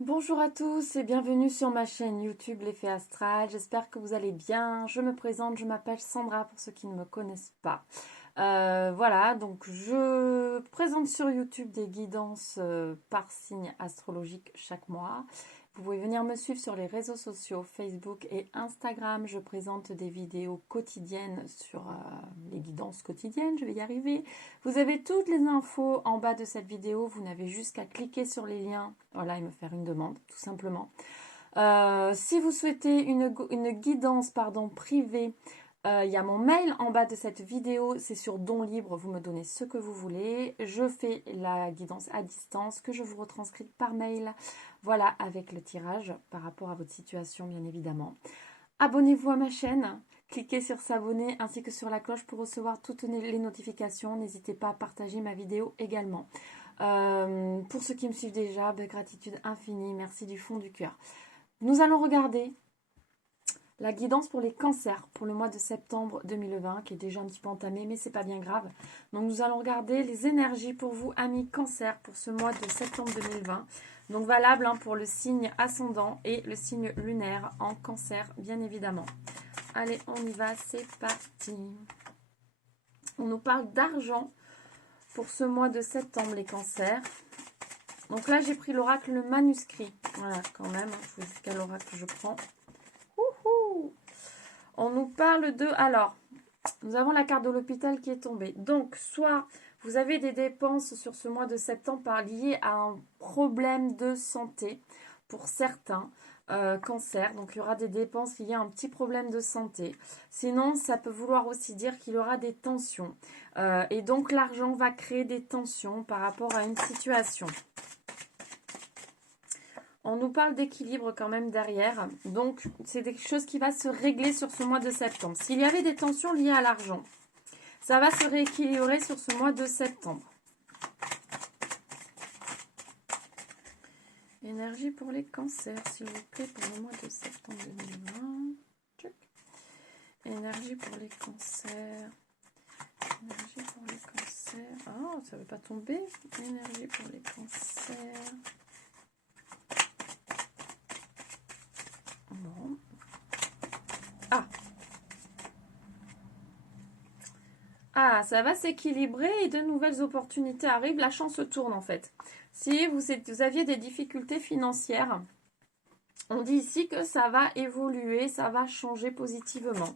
Bonjour à tous et bienvenue sur ma chaîne YouTube L'Effet Astral. J'espère que vous allez bien. Je me présente, je m'appelle Sandra pour ceux qui ne me connaissent pas. Voilà, donc je présente sur YouTube des guidances par signe astrologique chaque mois. Vous pouvez venir me suivre sur les réseaux sociaux, Facebook et Instagram. Je présente des vidéos quotidiennes sur les guidances quotidiennes, je vais y arriver. Vous avez toutes les infos en bas de cette vidéo. Vous n'avez juste qu'à cliquer sur les liens, voilà, et me faire une demande, tout simplement. Si vous souhaitez une guidance privée, il y a mon mail en bas de cette vidéo, c'est sur don libre, vous me donnez ce que vous voulez. Je fais la guidance à distance que je vous retranscris par mail, voilà, avec le tirage par rapport à votre situation bien évidemment. Abonnez-vous à ma chaîne, cliquez sur s'abonner ainsi que sur la cloche pour recevoir toutes les notifications. N'hésitez pas à partager ma vidéo également. Pour ceux qui me suivent déjà, gratitude infinie, merci du fond du cœur. Nous allons regarder la guidance pour les cancers pour le mois de septembre 2020 qui est déjà un petit peu entamé, mais c'est pas bien grave. Donc nous allons regarder les énergies pour vous, amis cancer, pour ce mois de septembre 2020. Donc valable pour le signe ascendant et le signe lunaire en cancer, bien évidemment. Allez, on y va, c'est parti. On nous parle d'argent pour ce mois de septembre, les cancers. Donc là, j'ai pris l'oracle manuscrit. Voilà, quand même, je vous dis quel oracle je prends. On nous parle de... Alors, nous avons la carte de l'hôpital qui est tombée. Donc, soit vous avez des dépenses sur ce mois de septembre liées à un problème de santé pour certains cancers. Donc, il y aura des dépenses liées à un petit problème de santé. Sinon, ça peut vouloir aussi dire qu'il y aura des tensions. Et donc, l'argent va créer des tensions par rapport à une situation. On nous parle d'équilibre quand même derrière. Donc, c'est quelque chose qui va se régler sur ce mois de septembre. S'il y avait des tensions liées à l'argent, ça va se rééquilibrer sur ce mois de septembre. Énergie pour les cancers, s'il vous plaît, pour le mois de septembre 2020. Tchuc. Énergie pour les cancers. Énergie pour les cancers. Oh, ça ne veut pas tomber. Énergie pour les cancers. Bon. Ah. Ah, ça va s'équilibrer et de nouvelles opportunités arrivent. La chance se tourne en fait. Si vous aviez des difficultés financières, on dit ici que ça va évoluer, ça va changer positivement.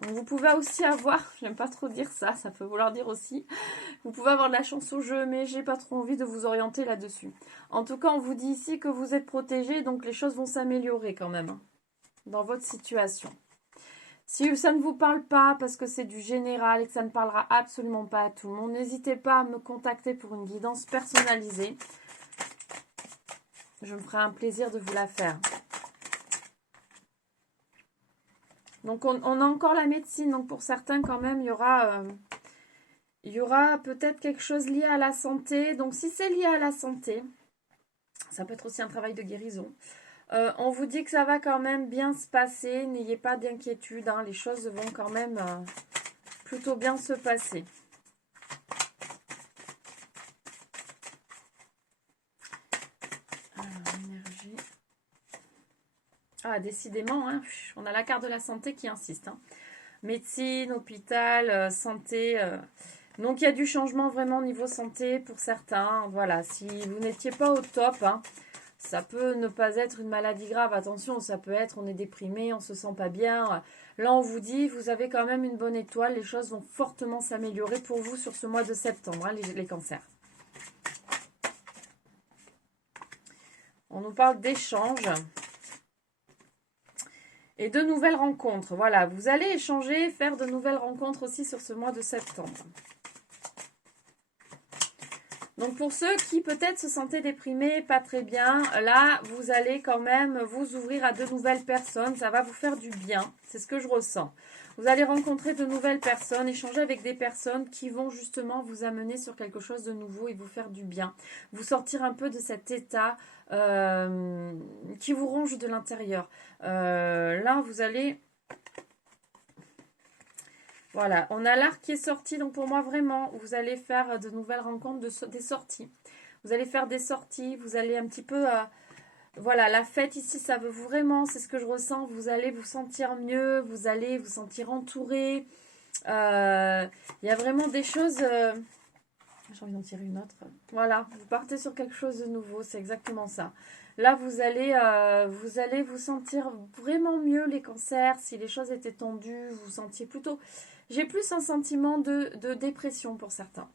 Donc vous pouvez aussi avoir, j'aime pas trop dire ça, ça peut vouloir dire aussi, vous pouvez avoir de la chance au jeu, mais j'ai pas trop envie de vous orienter là-dessus. En tout cas, on vous dit ici que vous êtes protégé, donc les choses vont s'améliorer quand même dans votre situation. Si ça ne vous parle pas parce que c'est du général et que ça ne parlera absolument pas à tout le monde, n'hésitez pas à me contacter pour une guidance personnalisée. Je me ferai un plaisir de vous la faire. Donc on a encore la médecine, donc pour certains quand même il y aura peut-être quelque chose lié à la santé. Donc si c'est lié à la santé, ça peut être aussi un travail de guérison. On vous dit que ça va quand même bien se passer, n'ayez pas d'inquiétude, les choses vont quand même plutôt bien se passer. Alors, énergie. Ah, décidément, on a la carte de la santé qui insiste. Médecine, hôpital, santé. Donc, il y a du changement vraiment au niveau santé pour certains. Voilà, si vous n'étiez pas au top, ça peut ne pas être une maladie grave. Attention, ça peut être, on est déprimé, on se sent pas bien. Là, on vous dit, vous avez quand même une bonne étoile. Les choses vont fortement s'améliorer pour vous sur ce mois de septembre, les cancers. On nous parle d'échanges et de nouvelles rencontres. Voilà, vous allez échanger, faire de nouvelles rencontres aussi sur ce mois de septembre. Donc pour ceux qui peut-être se sentaient déprimés, pas très bien, là vous allez quand même vous ouvrir à de nouvelles personnes, ça va vous faire du bien, c'est ce que je ressens. Vous allez rencontrer de nouvelles personnes, échanger avec des personnes qui vont justement vous amener sur quelque chose de nouveau et vous faire du bien. Vous sortir un peu de cet état qui vous ronge de l'intérieur. Là vous allez Voilà, on a l'arc qui est sorti. Donc pour moi, vraiment, vous allez faire de nouvelles rencontres, des sorties. Vous allez faire des sorties, vous allez un petit peu... voilà, la fête ici, ça veut vraiment, c'est ce que je ressens. Vous allez vous sentir mieux, vous allez vous sentir entouré. Il y a vraiment des choses... j'ai envie d'en tirer une autre. Voilà, vous partez sur quelque chose de nouveau, c'est exactement ça. Là, vous allez vous sentir vraiment mieux, les cancers. Si les choses étaient tendues, vous vous sentiez plutôt... J'ai plus un sentiment de dépression pour certains.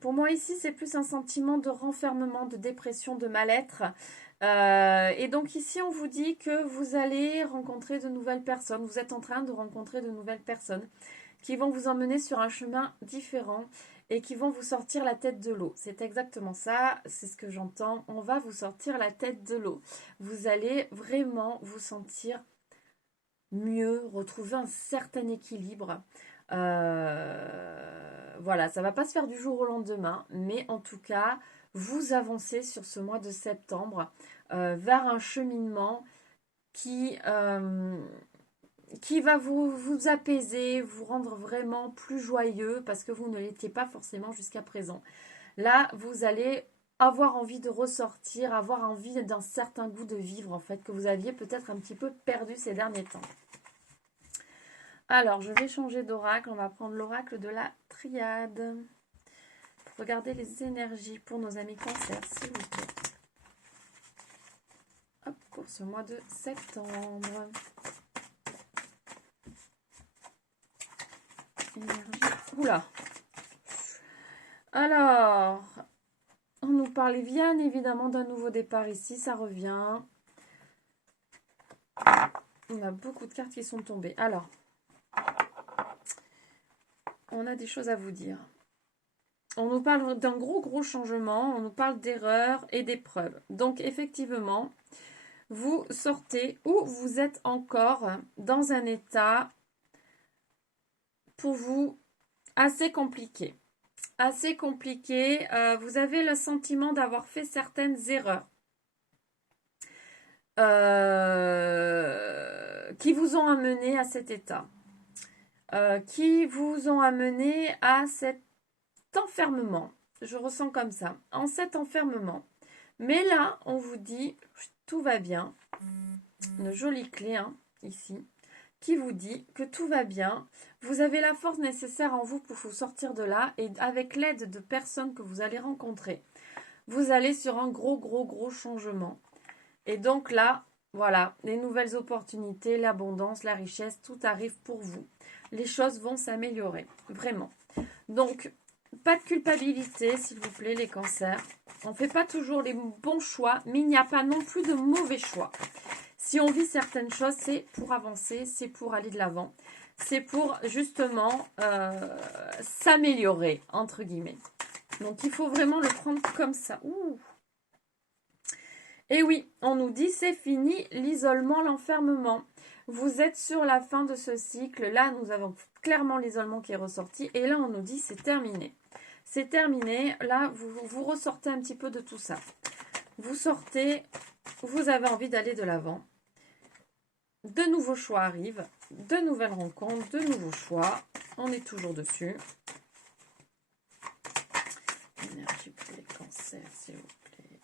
Pour moi, ici, c'est plus un sentiment de renfermement, de dépression, de mal-être. Et donc ici, on vous dit que vous allez rencontrer de nouvelles personnes. Vous êtes en train de rencontrer de nouvelles personnes qui vont vous emmener sur un chemin différent et qui vont vous sortir la tête de l'eau. C'est exactement ça, c'est ce que j'entends. On va vous sortir la tête de l'eau. Vous allez vraiment vous sentir mieux, retrouver un certain équilibre. Voilà, ça ne va pas se faire du jour au lendemain, mais en tout cas, vous avancez sur ce mois de septembre vers un cheminement qui va vous apaiser, vous rendre vraiment plus joyeux parce que vous ne l'étiez pas forcément jusqu'à présent. Là, vous allez avoir envie de ressortir, avoir envie d'un certain goût de vivre en fait que vous aviez peut-être un petit peu perdu ces derniers temps. Alors, je vais changer d'oracle. On va prendre l'oracle de la triade. Pour regarder les énergies pour nos amis cancers, s'il vous plaît. Hop, pour ce mois de septembre. Énergie. Oula. Alors, on nous parle bien évidemment d'un nouveau départ ici. Ça revient. On a beaucoup de cartes qui sont tombées. Alors, on a des choses à vous dire. On nous parle d'un gros changement, on nous parle d'erreurs et d'épreuves. Donc effectivement, vous sortez ou vous êtes encore dans un état pour vous assez compliqué. Assez compliqué, vous avez le sentiment d'avoir fait certaines erreurs qui vous ont amené à cet état. Qui vous ont amené à cet enfermement. Je ressens comme ça, en cet enfermement. Mais là, on vous dit, tout va bien. Une jolie clé, hein, ici, qui vous dit que tout va bien. Vous avez la force nécessaire en vous pour vous sortir de là. Et avec l'aide de personnes que vous allez rencontrer, vous allez sur un gros changement. Et donc là, voilà, les nouvelles opportunités, l'abondance, la richesse, tout arrive pour vous. Les choses vont s'améliorer, vraiment. Donc, pas de culpabilité, s'il vous plaît, les cancers. On ne fait pas toujours les bons choix, mais il n'y a pas non plus de mauvais choix. Si on vit certaines choses, c'est pour avancer, c'est pour aller de l'avant. C'est pour, justement, s'améliorer, entre guillemets. Donc, il faut vraiment le prendre comme ça. Ouh. Et oui, on nous dit, c'est fini, l'isolement, l'enfermement. Vous êtes sur la fin de ce cycle. Là, nous avons clairement l'isolement qui est ressorti. Et là, on nous dit, c'est terminé. C'est terminé. Là, vous ressortez un petit peu de tout ça. Vous sortez, vous avez envie d'aller de l'avant. De nouveaux choix arrivent, de nouvelles rencontres, de nouveaux choix. On est toujours dessus. Énergie pour les cancers, s'il vous plaît.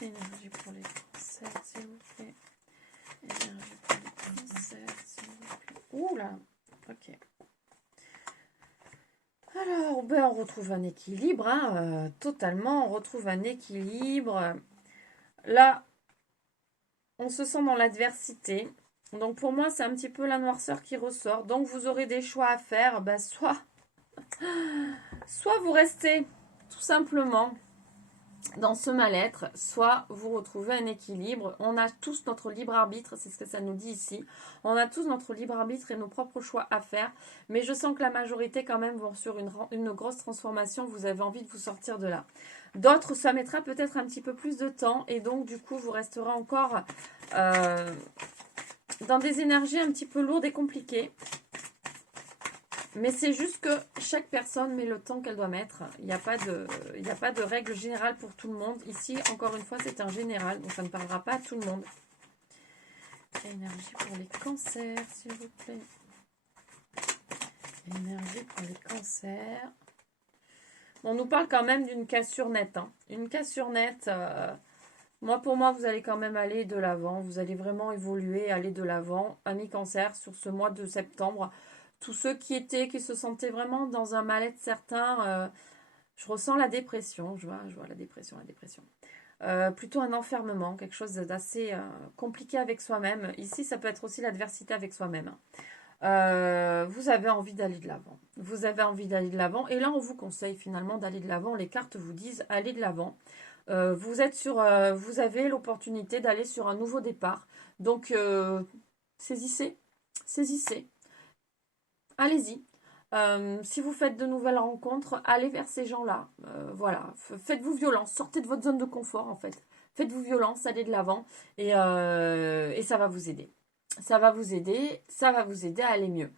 Énergie pour les cancers, s'il vous plaît. Énergie pour les cancers, s'il vous plaît. Ouh là, ok. Alors, ben, on retrouve un équilibre, hein, totalement, on retrouve un équilibre. Là, on se sent dans l'adversité. Donc, pour moi, c'est un petit peu la noirceur qui ressort. Donc, vous aurez des choix à faire. Ben, soit vous restez tout simplement dans ce mal-être, soit vous retrouvez un équilibre. On a tous notre libre arbitre, c'est ce que ça nous dit ici. On a tous notre libre arbitre et nos propres choix à faire. Mais je sens que la majorité quand même vont sur une grosse transformation. Vous avez envie de vous sortir de là. D'autres, ça mettra peut-être un petit peu plus de temps. Et donc, du coup, vous resterez encore dans des énergies un petit peu lourdes et compliquées. Mais c'est juste que chaque personne met le temps qu'elle doit mettre. Il n'y a pas de règle générale pour tout le monde. Ici, encore une fois, c'est un général. Donc, ça ne parlera pas à tout le monde. Énergie pour les cancers, s'il vous plaît. Énergie pour les cancers. On nous parle quand même d'une cassure nette. Hein. Une cassure nette. Pour moi, vous allez quand même aller de l'avant. Vous allez vraiment évoluer, aller de l'avant. Amis cancer, sur ce mois de septembre. Tous ceux qui se sentaient vraiment dans un mal-être certain, je ressens la dépression. Je vois la dépression. Plutôt un enfermement, quelque chose d'assez compliqué avec soi-même. Ici, ça peut être aussi l'adversité avec soi-même. Vous avez envie d'aller de l'avant. Vous avez envie d'aller de l'avant. Et là, on vous conseille finalement d'aller de l'avant. Les cartes vous disent allez de l'avant. Vous avez l'opportunité d'aller sur un nouveau départ. Donc, saisissez. Allez-y. Si vous faites de nouvelles rencontres, allez vers ces gens-là. Voilà. Faites-vous violence. Sortez de votre zone de confort, en fait. Faites-vous violence, allez de l'avant. Et ça va vous aider. Ça va vous aider à aller mieux.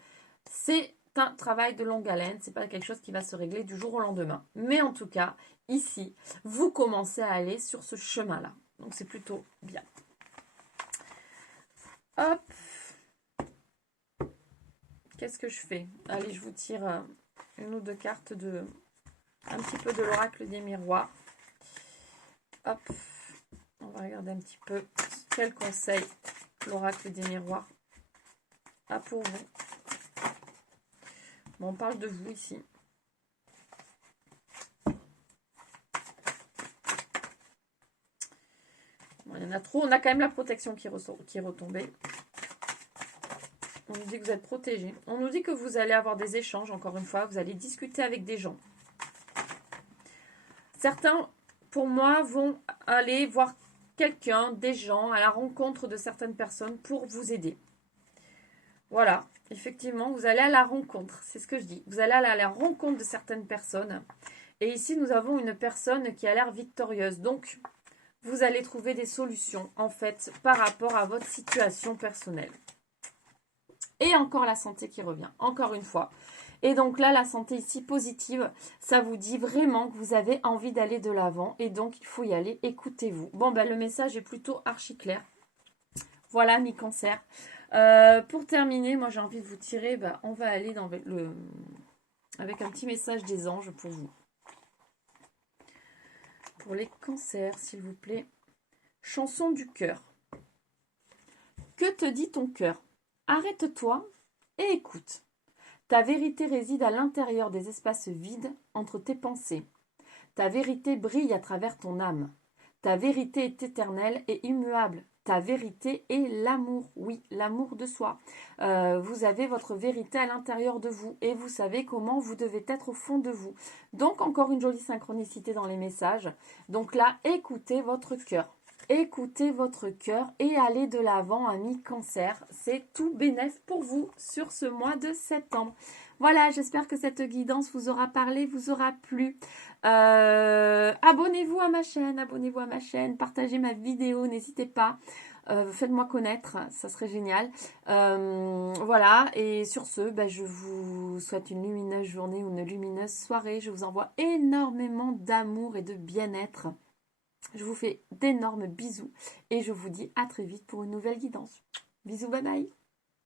C'est un travail de longue haleine. C'est pas quelque chose qui va se régler du jour au lendemain. Mais en tout cas, ici, vous commencez à aller sur ce chemin-là. Donc, c'est plutôt bien. Hop. Qu'est-ce que je fais? Allez, je vous tire une ou deux cartes un petit peu de l'oracle des miroirs. Hop. On va regarder un petit peu quel conseil l'oracle des miroirs a pour vous. Bon, on parle de vous ici. Bon, il y en a trop. On a quand même la protection qui est retombée. On nous dit que vous êtes protégé. On nous dit que vous allez avoir des échanges, encore une fois. Vous allez discuter avec des gens. Certains, pour moi, vont aller voir quelqu'un, des gens, à la rencontre de certaines personnes pour vous aider. Voilà, effectivement, vous allez à la rencontre. C'est ce que je dis. Vous allez à la rencontre de certaines personnes. Et ici, nous avons une personne qui a l'air victorieuse. Donc, vous allez trouver des solutions, en fait, par rapport à votre situation personnelle. Et encore la santé qui revient, encore une fois. Et donc là, la santé ici positive, ça vous dit vraiment que vous avez envie d'aller de l'avant. Et donc, il faut y aller, écoutez-vous. Bon, ben, le message est plutôt archi clair. Voilà, mi-cancer. Pour terminer, moi j'ai envie de vous tirer, on va aller avec un petit message des anges pour vous. Pour les cancers, s'il vous plaît. Chanson du cœur. Que te dit ton cœur? Arrête-toi et écoute. Ta vérité réside à l'intérieur des espaces vides entre tes pensées. Ta vérité brille à travers ton âme. Ta vérité est éternelle et immuable. Ta vérité est l'amour, oui, l'amour de soi. Vous avez votre vérité à l'intérieur de vous et vous savez comment vous devez être au fond de vous. Donc, encore une jolie synchronicité dans les messages. Donc là, écoutez votre cœur. Écoutez votre cœur et allez de l'avant, amis cancer. C'est tout bénef pour vous sur ce mois de septembre. Voilà, j'espère que cette guidance vous aura parlé, vous aura plu. Abonnez-vous à ma chaîne, partagez ma vidéo, n'hésitez pas. Faites-moi connaître, ça serait génial. Voilà, et sur ce, je vous souhaite une lumineuse journée ou une lumineuse soirée. Je vous envoie énormément d'amour et de bien-être. Je vous fais d'énormes bisous et je vous dis à très vite pour une nouvelle guidance. Bisous, bye bye.